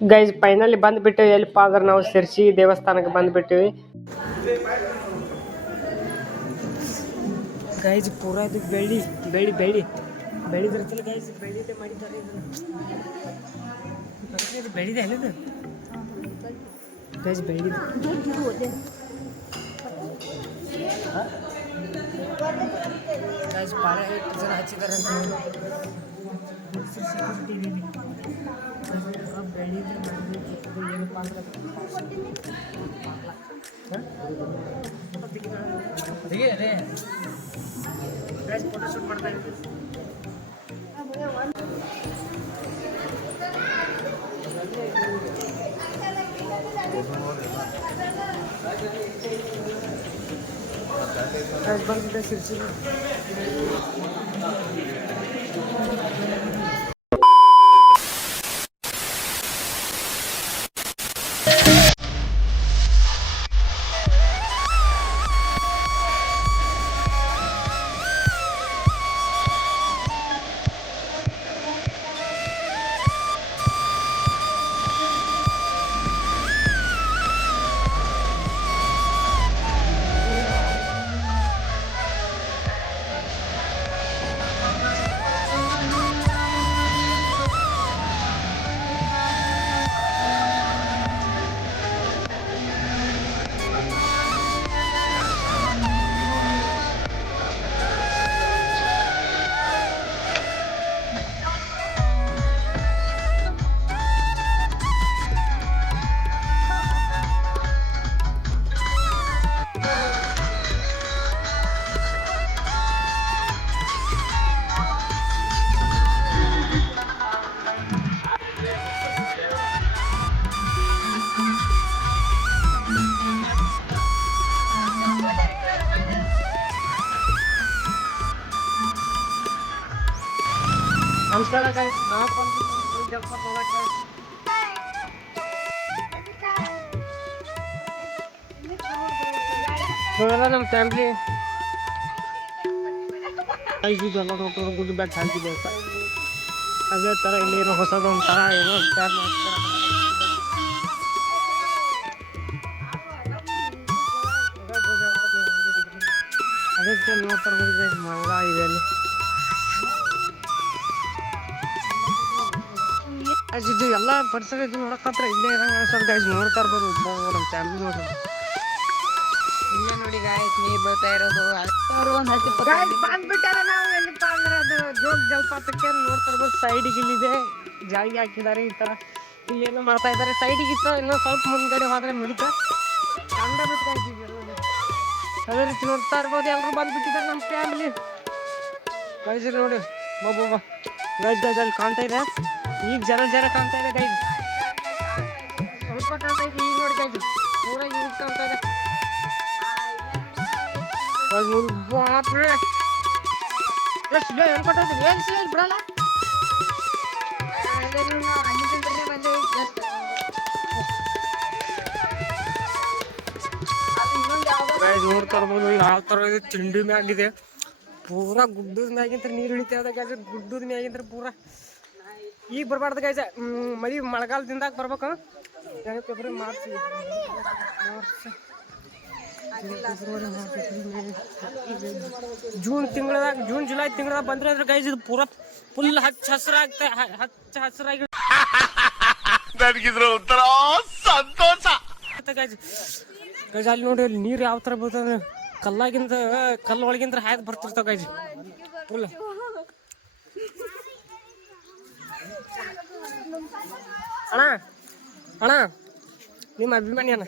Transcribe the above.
Guys finally ಬಂದ್ಬಿಟ್ಟಿವಿ. ಎಲ್ಲಿಪ್ಪ ಅಂದ್ರೆ ನಾವು ಶಿರ್ಸಿ ದೇವಸ್ಥಾನಕ್ಕೆ ಬಂದ್ಬಿಟ್ಟಿವಿ ಗೈಸ್. ಪೂರಾ ಇದು ಬೆಳಿದಿರ್ತಿಲ್ಲ ಗೈಸ್. ಬೆಳಿದೆ ಮಾಡಿದ್ದಾರೆ ಇದು ಬೆಳಿದೆ ಅಲ್ಲಿದು ಗೈಸ್. ಬೆಳಿದೆ ಗೈಸ್. ಪಾಳೆ ಜನ ಹಚ್ಚಿದ್ದಾರೆ ಅಂತ ಏನಪ್ಪ ಅಂದ್ರೆ ಫೋಟೋ ಶೂಟ್ ಮಾಡ್ತಾ ಇದ್ದೀವಿ. ಬಂದಿದೆ ಶಿರ್ಸಿ. ನಮಸ್ಕಾರ ಗೈಸ್. ನಮ್ಮ ಫ್ಯಾಮಿಲಿ ಇದೆಲ್ಲ ನೋಡ್ಕೊಂಡು ಗುಡ್ ಬ್ಯಾಗ್ ಹಾಕಿದೆ ಅಂತ ಅದೇ ಥರ ಇಲ್ಲಿ ಏನೋ ಹೊಸದು ಒಂಥರ ಏನೋ ತಯಾರು ಮಾಡ್ತಾರೆ. ಅದಕ್ಕೆ ನೋಡ್ತಾ ಇರ್ಬೋದು ಮರ ಇದೆ ಅಲ್ಲಿ. ಇದು ಎಲ್ಲ ಪರಿಸರ ಇದು ನೋಡಕ್ಕಂತ್ರ ಇಲ್ಲೇ ಇರಂಗೆ ಅನ್ಸೋದು ಗೈಸ್. ನೋಡ್ತಾ ಇರ್ಬೋದು ನಮ್ಮ ಫ್ಯಾಮಿಲಿ ನೋಡ್ರಿ. ಇಲ್ಲೇ ನೋಡಿ ಗಾಯ್ಸ್ ನೀರು ಬರ್ತಾ ಇರೋದು. ಅವರು ಒಂದು ಬಂದ್ಬಿಟ್ಟಾರೆ. ನಾವು ಎಲ್ಲಿಪ್ಪ ಅಂದ್ರೆ ಅದು ಜೋಗ ಜಲಪಾತಕ್ಕೆ ನೋಡ್ತಾ ಇರ್ಬೋದು. ಸೈಡಿಗೆ ಇಲ್ಲಿದೆ ಜಾಲಿಗೆ ಹಾಕಿದ್ದಾರೆ ಈ ಥರ. ಇಲ್ಲೇನೋ ಮಾಡ್ತಾ ಇದ್ದಾರೆ ಸೈಡಿಗೆ. ಇತ್ತು ಇನ್ನೂ ಸ್ವಲ್ಪ ಮುಂದ್ಗಡೆ ಹೋದ್ರೆ ಮುಗಿತಾ ಕಂಡ ಬಿಡ್ತಾ ಇದ್ದೀವಿ. ಅದೇ ರೀತಿ ನೋಡ್ತಾ ಇರ್ಬೋದು. ಎಲ್ಲರೂ ಬಂದ್ಬಿಟ್ಟಿದ್ದಾರೆ ನಮ್ಮ ಫ್ಯಾಮಿಲಿ ಗೈಸ್. ನೋಡಿ ಒಬ್ಬೊಬ್ಬ ಗೈಸ್ ಅಲ್ಲಿ ಕಾಣ್ತಾ ಇದೆ. ಈಗ ಜನ ಕಾಣ್ತಾ ಇದೆ ಗೈಸ್. ಸ್ವಲ್ಪ ಕಾಣ್ತಾ ಇದೆ ಈಗ ನೋಡಿ ಗೈಸ್. ಪೂರ ಈಗ ಕಾಣ್ತಾ ಇದೆ ಬಿಡಲ್ಲ. ನೋಡ್ತಾ ಇರ್ಬೋದು ಯಾವ ಥರ ಇದೆ. ತಿಂಡಿ ಮ್ಯಾಗಿದೆ ಪೂರಾ. ಗುಡ್ಡದ ಮ್ಯಾಗಿಂತ ನೀರು ಇಳಿತಾ ಇದೆ ಗೈಸ್. ಗುಡ್ಡದ ಮ್ಯಾಗಿಂತ ಪೂರಾ ಈಗ ಬರಬಾರ್ದು ಗೈಸ್. ಮಳೆಗಾಲದಿಂದಾಗ ಬರ್ಬೇಕು. ಫೆಬ್ರವರಿ ಮಾರ್ಚ್ ಜೂನ್ ತಿಂಗಳದಾಗ ಜೂನ್ ಜುಲೈ ತಿಂಗಳದಾಗ ಬಂದ್ರೆ ಅಂದ್ರೆ ಗೈಸ್ ಇದು ಪೂರಾ ಫುಲ್ ಹಚ್ಚ ಹಸಿರಾಗಿ ಗೈಸ್. ಅಲ್ಲಿ ನೋಡಿ ಅಲ್ಲಿ ನೀರು ಯಾವ ಥರ ಬರ್ತದೆ. ಕಲ್ಲು ಒಳಗಿಂದ ಹಾಯ್ದು ಬರ್ತಿರ್ತಾವ ಗೈಸ್ ಫುಲ್. ಅಣ್ಣ ನಿಮ್ಮ ಅಭಿಮಾನಿ ಅಣ್ಣ.